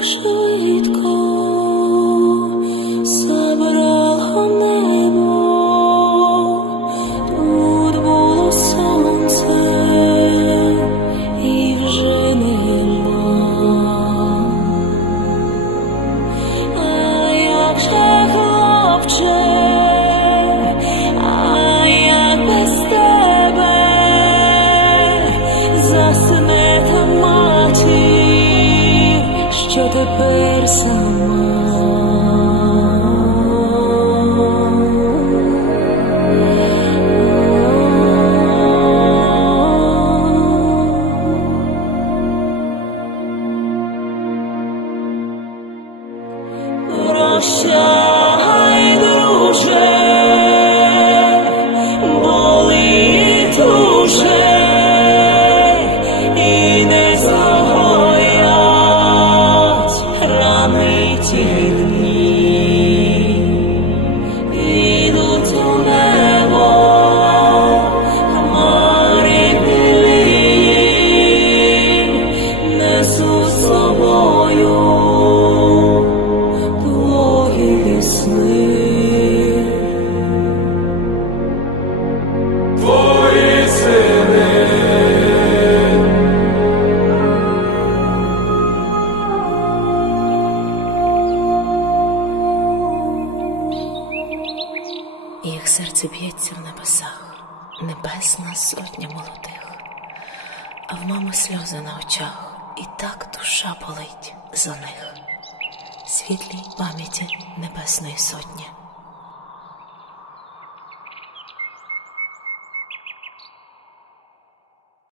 是一颗 show. Серце б'ється в небесах, небесна сотня молодих, а в мами сльози на очах, і так душа болить за них. Світлій пам'яті Небесної Сотні.